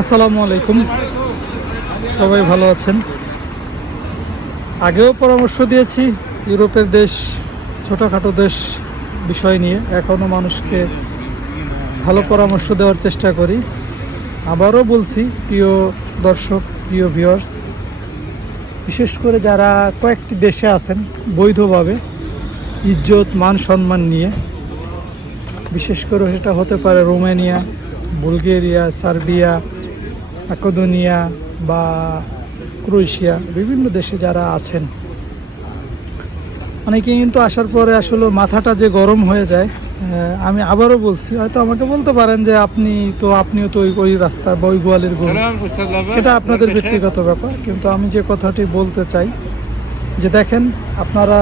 আসসালামু আলাইকুম। সবাই ভালো আছেন? আগেও পরামর্শ দিয়েছি, ইউরোপের দেশ, ছোটোখাটো দেশ বিষয় নিয়ে। এখনও মানুষকে ভালো পরামর্শ দেওয়ার চেষ্টা করি। আবারও বলছি, প্রিয় দর্শক, প্রিয় ভিউয়ার্স বিশেষ করে যারা কয়েকটি দেশে আছেন, বৈধভাবে ইজ্জত, মান সম্মান নিয়ে, বিশেষ করে সেটা হতে পারে রোমানিয়া, বুলগেরিয়া, সার্বিয়া মাকোদোনিয়া বা ক্রোয়েশিয়া, বিভিন্ন দেশে যারা আছেন। অনেকে কিন্তু আসার পরে আসলে মাথাটা যে গরম হয়ে যায় আমি আবারও বলছি, হয়তো আমাকে বলতে পারেন যে আপনি তো, আপনিও তো ওই রাস্তা বা ওই গোয়ালের সেটা আপনাদের ব্যক্তিগত ব্যাপার, কিন্তু আমি যে কথাটি বলতে চাই, যে দেখেন, আপনারা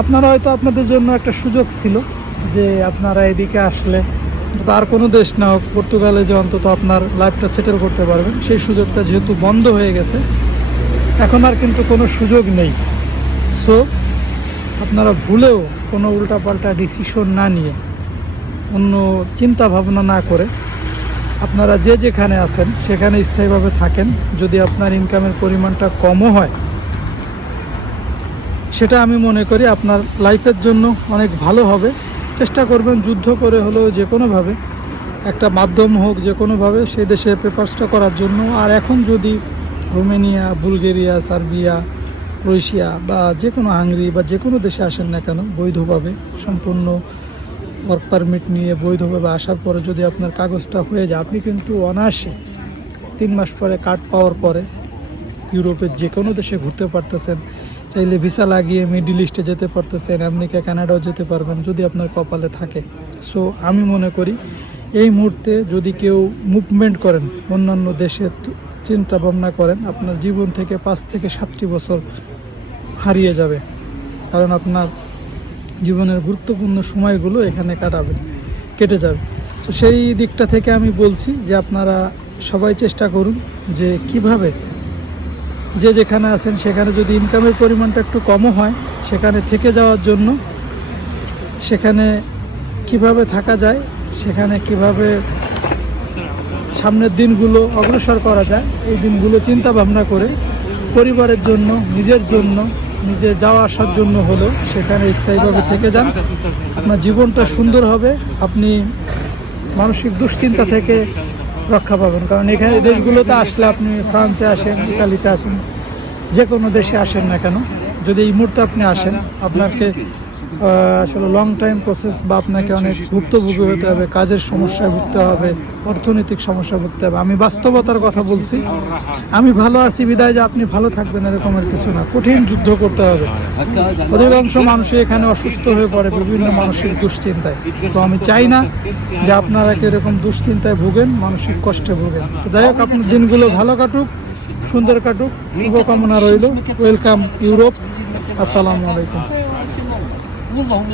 আপনারা হয়তো আপনাদের জন্য একটা সুযোগ ছিল, যে আপনারা এদিকে আসলে আর কোনো দেশ না হোক, পর্তুগালে যে অন্তত আপনার লাইফটা সেটেল করতে পারবেন, সেই সুযোগটা যেহেতু বন্ধ হয়ে গেছে, এখন আর কিন্তু কোনো সুযোগ নেই। সো আপনারা ভুলেও কোনো উল্টাপাল্টা ডিসিশন না নিয়ে, অন্য চিন্তা ভাবনা না করে আপনারা যে যেখানে আছেন, সেখানে স্থায়ীভাবে থাকেন। যদি আপনার ইনকামের পরিমাণটা কমও হয়, সেটা আমি মনে করি আপনার লাইফের জন্য অনেক ভালো হবে। চেষ্টা করবেন যুদ্ধ করে হলেও যে কোনোভাবে, একটা মাধ্যম হোক যে কোনোভাবে সে দেশে পেপার্সটা করার জন্য। আর এখন যদি রোমেনিয়া, বুলগেরিয়া, সার্বিয়া, ক্রোয়েশিয়া বা যে কোনো হাঙ্গরি বা যে কোনো দেশে আসেন না কেন, বৈধভাবে সম্পূর্ণ ওয়ার্ক পারমিট নিয়ে বৈধভাবে আসার পরে যদি আপনার কাগজটা হয়ে যায়, আপনি কিন্তু অনায়াসে তিন মাস পরে কার্ড পাওয়ার পরে ইউরোপের যে কোনো দেশে ঘুরতে পারতেছেন। চাইলে ভিসা লাগিয়ে মিডিল ইস্টে যেতে পারতেছেন, আমেরিকা, কানাডাও যেতে পারবেন যদি আপনার কপালে থাকে। সো আমি মনে করি এই মুহূর্তে যদি কেউ মুভমেন্ট করেন, অন্যান্য দেশে তো- চিন্তা ভাবনা করেন, আপনার জীবন থেকে পাঁচ থেকে সাতটি বছর হারিয়ে যাবে। কারণ আপনার জীবনের গুরুত্বপূর্ণ সময়গুলো এখানে কাটাবে কেটে যাবে। তো সেই দিকটা থেকে আমি বলছি যে আপনারা সবাই চেষ্টা করুন যে কীভাবে যে যেখানে আছেন সেখানে যদি ইনকামের পরিমাণটা একটু কমও হয়, সেখানে থেকে যাওয়ার জন্য, সেখানে কীভাবে থাকা যায়, সেখানে কীভাবে সামনের দিনগুলো অগ্রসর করা যায়, এই দিনগুলো চিন্তা ভাবনা করে পরিবারের জন্য, নিজের জন্য, নিজে যাওয়া আসার জন্য হলেও সেখানে স্থায়ীভাবে থেকে যান। আপনার জীবনটা সুন্দর হবে, আপনি মানসিক দুশ্চিন্তা থেকে রক্ষা পাবেন। কারণ এখানে দেশগুলোতে আসলে আপনি ফ্রান্সে আসেন, ইতালিতে আসেন, যে কোনো দেশে আসেন না কেন। যদি এই মুহূর্তে আপনি আসেন, আপনাকে আসলে লং টাইম প্রসেস বা আপনাকে অনেক ভুক্তভোগী হতে হবে, কাজের সমস্যায় ভুগতে হবে, অর্থনৈতিক সমস্যা ভুগতে হবে। আমি বাস্তবতার কথা বলছি। আমি ভালো আছি, বিদায় যে, আপনি ভালো থাকবেন এরকমের কিছু না। কঠিন যুদ্ধ করতে হবে। অধিকাংশ মানুষই এখানে অসুস্থ হয়ে পড়ে, বিভিন্ন মানসিক দুশ্চিন্তায়। তো আমি চাই না যে আপনারা এরকম দুশ্চিন্তায় ভুগেন, মানসিক কষ্টে ভুগেন। তো যাই হোক, আপনার দিনগুলো ভালো কাটুক, সুন্দর কাটুক। শুভকামনা রইল। ওয়েলকাম ইউরোপ আসসালামু আলাইকুম। Quốc.